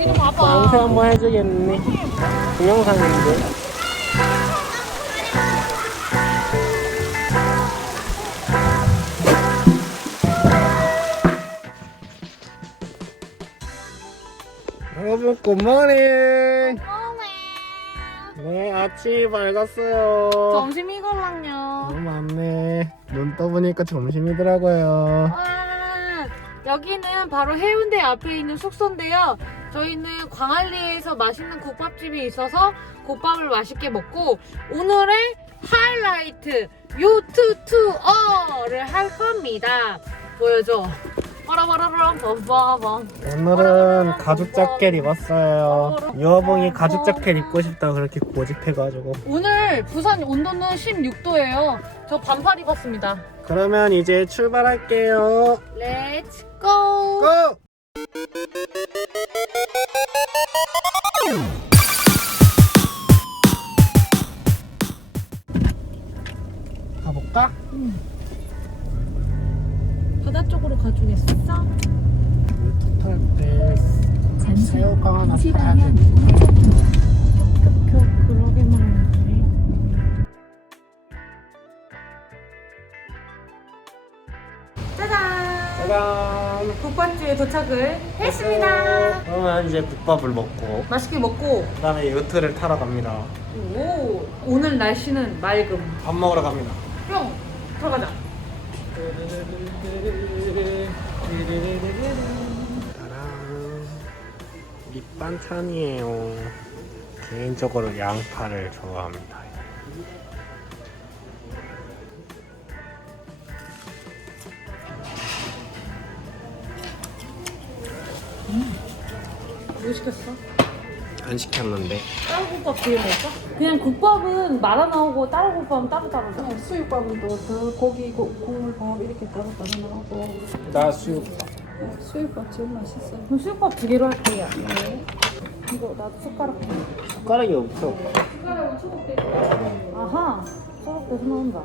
여기 좀. 한번 해주겠네. 동영상인데. 여러분 굿모닝. 네 아침이 밝았어요. 점심 이걸랑요. 너무 많네. 눈 떠보니까 점심이더라고요. 와, 여기는 바로 해운대 앞에 있는 숙소인데요. 저희는 광안리에서 맛있는 국밥집이 있어서 국밥을 맛있게 먹고 오늘의 하이라이트 요트 투어를 할 겁니다. 보여줘. 빠라바라랑 범범범. 오늘은 가죽 자켓 입었어요. 유아봉이 가죽 자켓 입고 싶다고 그렇게 고집해가지고. 오늘 부산 온도는 16도예요. 저 반팔 입었습니다. 그러면 이제 출발할게요. 렛츠 고! 고! 도착을 했습니다. 그러면 이제 국밥을 먹고 맛있게 먹고 그 다음에 요트를 타러 갑니다. 오 오늘 날씨는 맑음. 밥 먹으러 갑니다. 뿅 들어가자. 따란 밑반찬이에요. 개인적으로 양파를 좋아합니다. 뭐 시켰어? 안 시켰는데 따로 국밥 뒤에 먹을까? 그냥 국밥은 말아 나오고 따로 국밥은 따로 따로 줘. 수육밥은 또그 고기 고, 국물 밥 이렇게 따로 따로 나오고 나 수육밥. 수육밥 제일 맛있어. 그럼 수육밥 두 개로 할게요. 이거 나도 숟가락. 숟가락이 없어. 아하 소록돼서 나온다.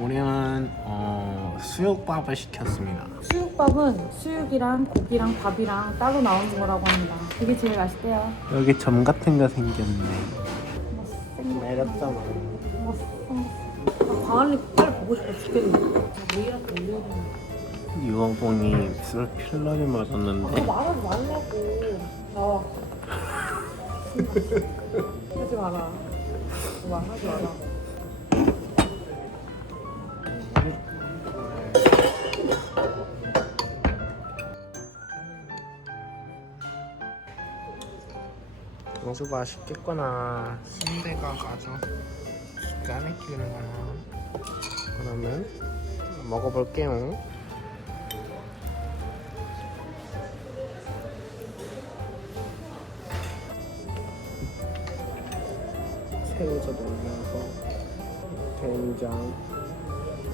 우리는 어, 수육밥을 시켰습니다. 수육밥은 수육이랑 고기랑 밥이랑 따로 나오는 거라고 합니다. 그게 제일 맛있대요. 여기 점 같은 거 생겼네. 매력점. 아, 광안리 빨리 보고 싶어 죽겠네. 모이라고 올려야 되나? 유어봉이 술 필러를 맞았는데 말하지 말라고. 나와. 하지 마라. 와, 하지 마라. 아주 맛있겠구나. 순대가 기가 막히는구나. 그러면 먹어볼게요. 새우젓 올려서 된장,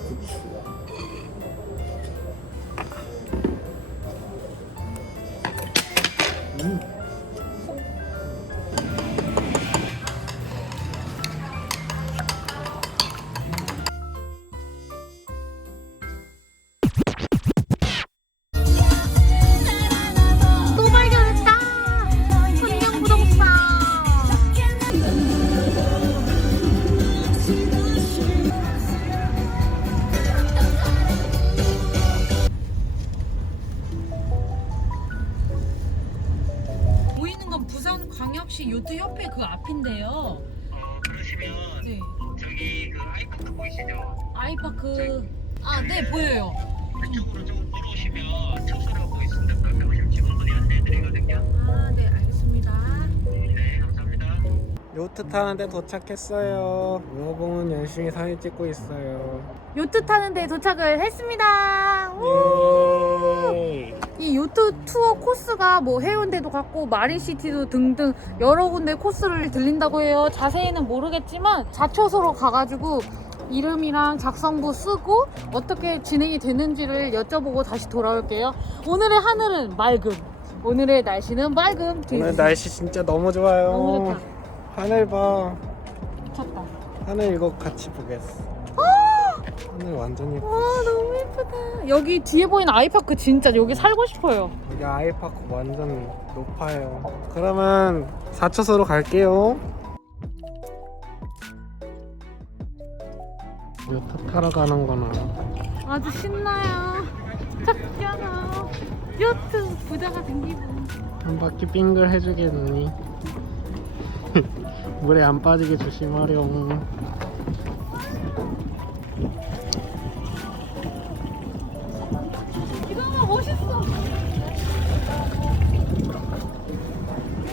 부추. 음. 부산 광역시 요트 협회 그 앞인데요. 어, 그러시면 네. 저기 그 아이파크 보이시죠? 아이파크. 아, 네 보여요. 그쪽으로 좀 걸어오시면 투수라고 있습니다. 그 오시면 직원분이 안내해드리거든요. 아, 네 알겠습니다. 네. 요트 타는데 도착했어요. 유어봉은 열심히 사진 찍고 있어요. 요트 타는데 도착을 했습니다. 우! 예. 이 요트 투어 코스가 뭐 해운대도 갔고 마린시티도 등등 여러 군데 코스를 들린다고 해요. 자세히는 모르겠지만 자초소로 가가지고 이름이랑 작성부 쓰고 어떻게 진행이 되는지를 여쭤보고 다시 돌아올게요. 오늘의 하늘은 맑음. 오늘의 날씨는 맑음. 오늘 날씨 진짜 너무 좋아요. 너무 좋다. 하늘 봐. 미쳤다. 하늘 이거 같이 보겠어. 하늘 완전 예뻐. 와 너무 예쁘다. 여기 뒤에 보이는 아이파크 진짜 여기 살고 싶어요. 여기 아이파크 완전 높아요. 그러면 4초소로 갈게요. 요트 타러 가는 거나. 아주 신나요. 착하나. 요트 부자가 된 기분. 한 바퀴 빙글 해주겠니? 물에 안 빠지게 조심하렴. 이거만 멋있어.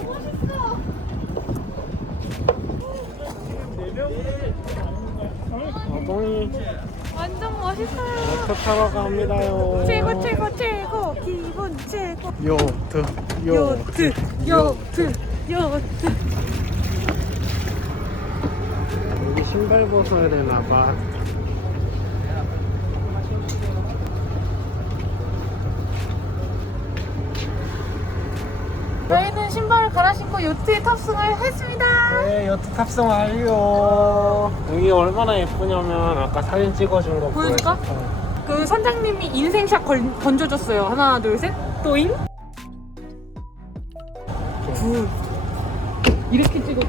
멋있어. 아동이 완전 멋있어요. 요트 타러 갑니다요. 최고 최고 최고 기분 최고. 요트 요트 요트 요트. 여기 신발 벗어야 되나봐. 저희는 신발을 갈아 신고 요트에 탑승을 했습니다. 네, 요트 탑승 완료. 여기 얼마나 예쁘냐면 아까 사진 찍어준 거 보여줄까? 보여줄까? 그 선장님이 인생샷 걸, 던져줬어요. 하나, 둘, 셋. 또잉. 굿. 이렇게 찍어.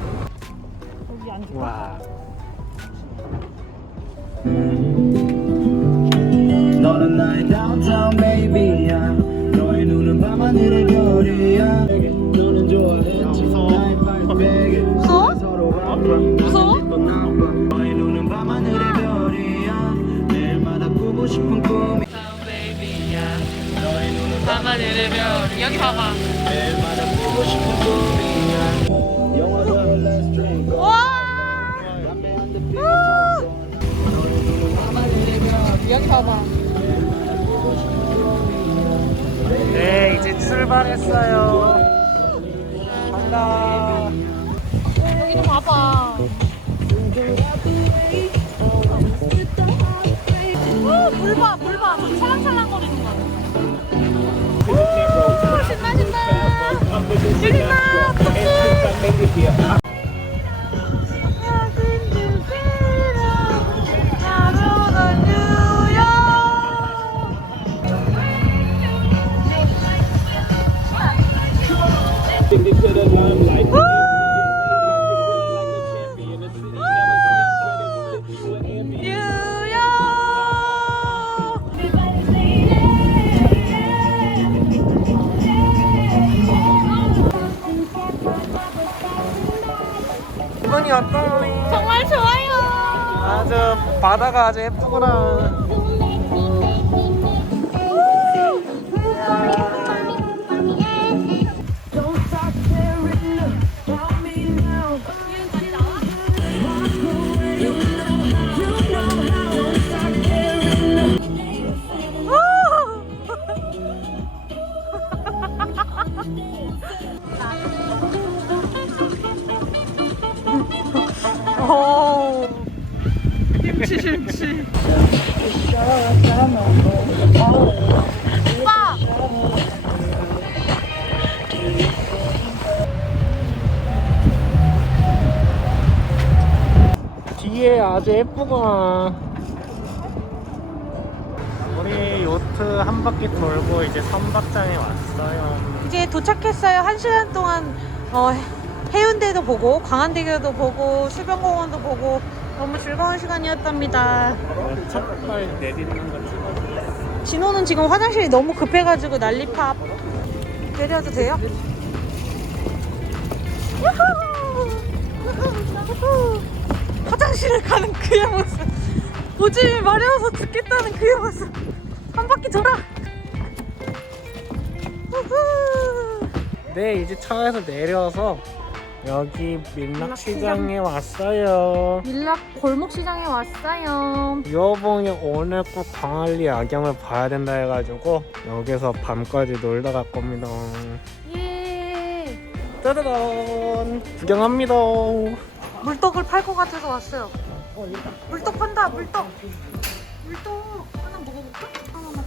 여기 앉을까? 와. 나의 downtown baby야. 너의 눈은 밤하늘의 별이야. 너는 좋아했지. 나의 발베개? 서로 무서워? 너의 눈은 밤하늘의 별이야. 매일마다 꾸고 싶은 꿈이. 밤하늘의 별. 여기 봐봐. 매일마다 꾸고 싶은 꿈이야. 영화도 let's drink 와! 담배 한대 피면서 여기 봐봐. 출발했어요. 간다. 여기 좀 봐봐. 오, 물 봐, 물 봐. 저 찰랑찰랑 거리는 거. 오, 신나, 신나. 신나, 뚝뚝. 바다가 아주 예쁘구나. 오. 김치 김치. 오빠. 뒤에 아주 예쁘구나. 우리 요트 한 바퀴 돌고 이제 선박장에 왔어요. 이제 도착했어요. 한 시간 동안 어, 해운대도 보고 광안대교도 보고 수변공원도 보고 너무 즐거운 시간이었답니다. 첫발 내딛는 거 찍어줘. 진호는 지금 화장실이 너무 급해가지고 난리팝. 내려도 돼요? 화장실을 가는 그의 모습. 오줌이 마려워서 죽겠다는 그의 모습. 한 바퀴 돌아. 네, 이제 차에서 내려서 여기 밀락시장에 왔어요. 밀락 골목시장에 왔어요. 여봉이 오늘 꼭 광안리 야경을 봐야 된다 해가지고 여기서 밤까지 놀다 갈 겁니다. 예. 짜자잔! 구경합니다. 물떡을 팔것 같아서 왔어요. 물떡 판다, 물떡. 물떡 하나 먹어볼까? 하나만.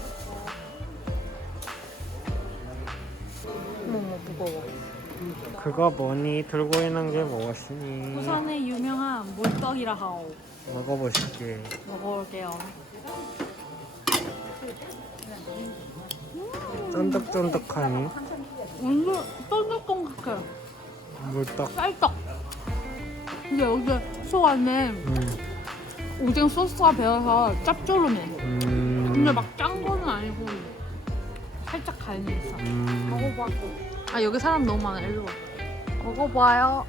어머, 어머, 무거워. 그거 뭐니? 들고 있는 게 무엇이니? 부산의 유명한 물떡이라 하오. 먹어보시게. 먹어볼게요. 쫀득쫀득하니 완전 쫀득쫀득해. 물떡 쌀떡. 근데 여기 소 안에 음. 오뎅 소스가 배어서 짭조름해. 음. 근데 막 짠 거는 아니고 살짝 간이 있어. 음. 먹어봐. 아 여기 사람 너무 많아. 일로 와. 먹어봐요.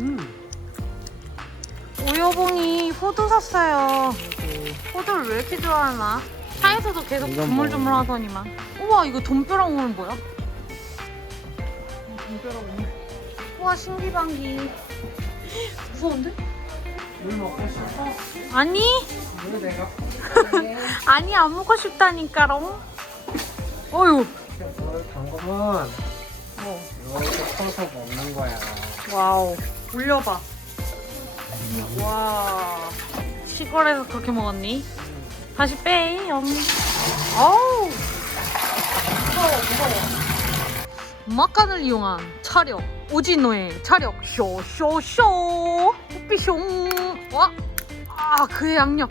음. 우여봉이 호두 샀어요. 호두를 왜 이렇게 좋아하나? 차에서도 계속 이건 조물조물 하더니만. 우와 이거 돈벼락 오는 뭐야? 돈벼락 오는. 우와 신기방기. 무서운데? 물 먹고 싶어? 아니 물 내가 아니 안 먹고 싶다니까롱. 어휴. 물 담그면 어. 이렇게 퍼서 먹는 거야 와우. 올려봐. 와. 시골에서 그렇게 먹었니? 다시 빼. 영. 어우. 무서워, 무서워. 막간을 이용한 차력. 오진호의 차력. 쇼쇼쇼. 삐숑. 와. 아, 그의 양력.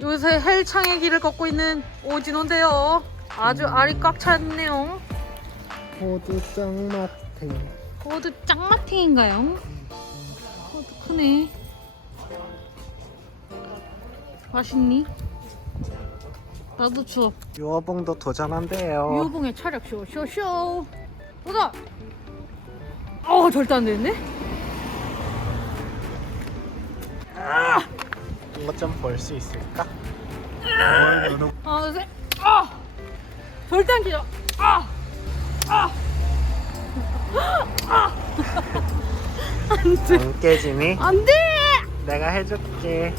요새 헬창의 길을 걷고 있는 오진호인데요. 아주 알이 꽉 찼네요. 호두 짱마탱 호두 짱마탱인가요? 호두 크네. 맛있니? 나도 줘. 유어봉도 도전한대요 유호봉의 차력 쇼쇼쇼. 보자. 어 절대 안 되는데? 이거 좀볼 수 있을까? 하나 둘 셋. 아 끼죠. 아 아. 아. 안 돼. 안 깨지니? 안 돼. 내가 해줄게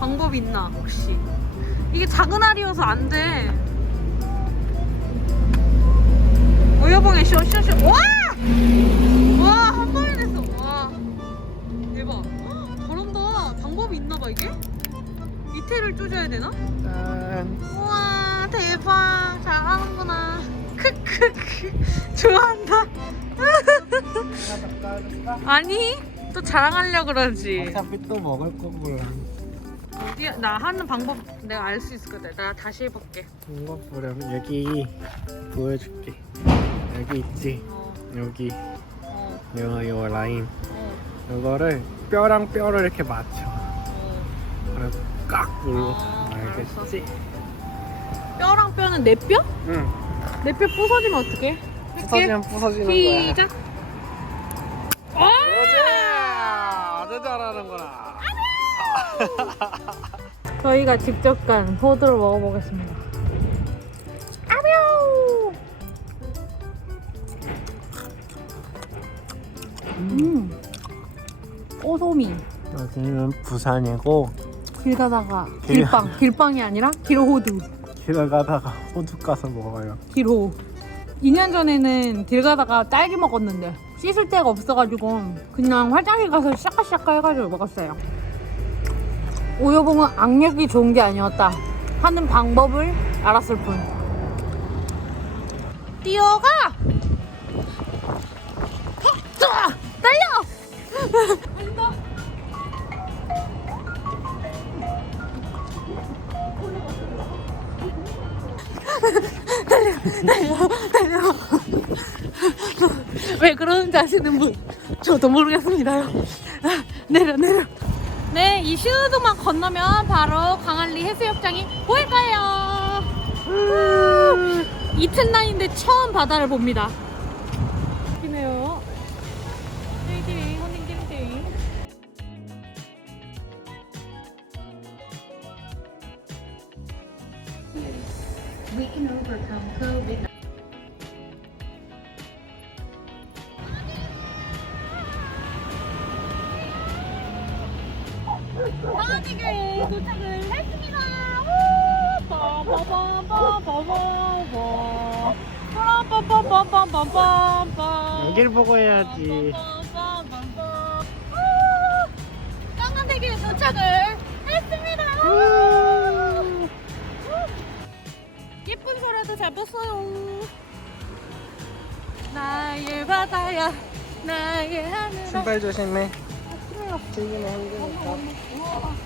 방법 있나 혹시? 이게 작은 알이어서 안 돼. 우여봉에 쇼쇼쇼. 와! 와, 한 번에 됐어. 와. 대박. 헉, 잘한다. 방법이 있나 봐, 이게? 밑에를 쪼줘야 되나? 짠 우와, 대박. 잘하는구나. 크크크. 좋아한다. 아니, 또 자랑하려고 그러지. 어차피 또 먹을 거고요 어디 나 하는 방법 내가 알 수 있을 거다. 나 다시 해볼게. 이거 보려면 여기 보여줄게 여기 있지 어, 여기 어, 요, 요 라인 어, 이거를 뼈랑 뼈를 이렇게 맞춰 어. 그래서 꽉 눌러 아, 알겠지? 뼈는 내 뼈? 응 내 뼈 부서지면 어떡해? 부서지면 부서지는 거야 시작. 아! 그렇지 아주 잘하는구나 저희가 직접 간 호두를 먹어보겠습니다. 음, 오소미. 여기는 부산이고 길 가다가 길- 길빵, 길빵이 아니라 길호두. 길을 가다가 호두 가서 먹어요 길호. 2년 전에는 길 가다가 딸기 먹었는데 씻을 데가 없어가지고 그냥 화장실 가서 샤까샤까 해가지고 먹었어요. 오요봉은 악력이 좋은 게 아니었다. 하는 방법을 알았을 뿐. 뛰어가! 자, 달려! 달린다. 왜 그러는지 아시는 분? 저도 모르겠습니다요. 아, 내려 내려. 네, 이 신호등만 건너면 바로 강한리 해수욕장이 보일 거예요. 이튿날인데 처음 바다를 봅니다. We can overcome COVID. 강아지교에 도착을 했습니다. 우! 빠바바바바바바. 빠바바바바바바. 여길 보고 해야지! 강아지교에 도착을 바다야, 나의 하늘아. 신발 조심해 그래요. 튀기면 힘드니까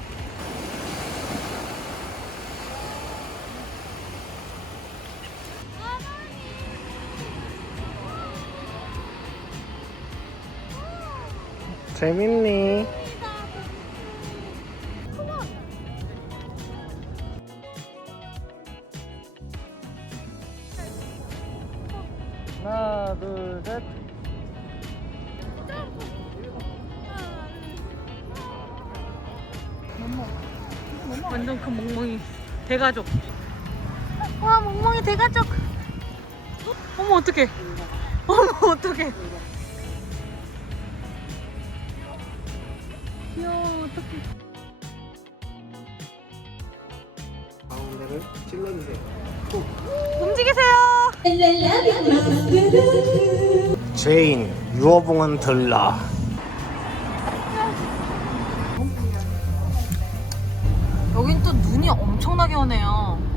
재밌니? 하나, 둘, 셋. 완전 그 멍멍이 대가족. 와 멍멍이 대가족. 어머 어떡해. 어머 어떡해. 귀여워 어떡해. 가운데를 찔러주세요. 움직이세요. 제인, 유어봉은 들라. 엄청나게 오네요.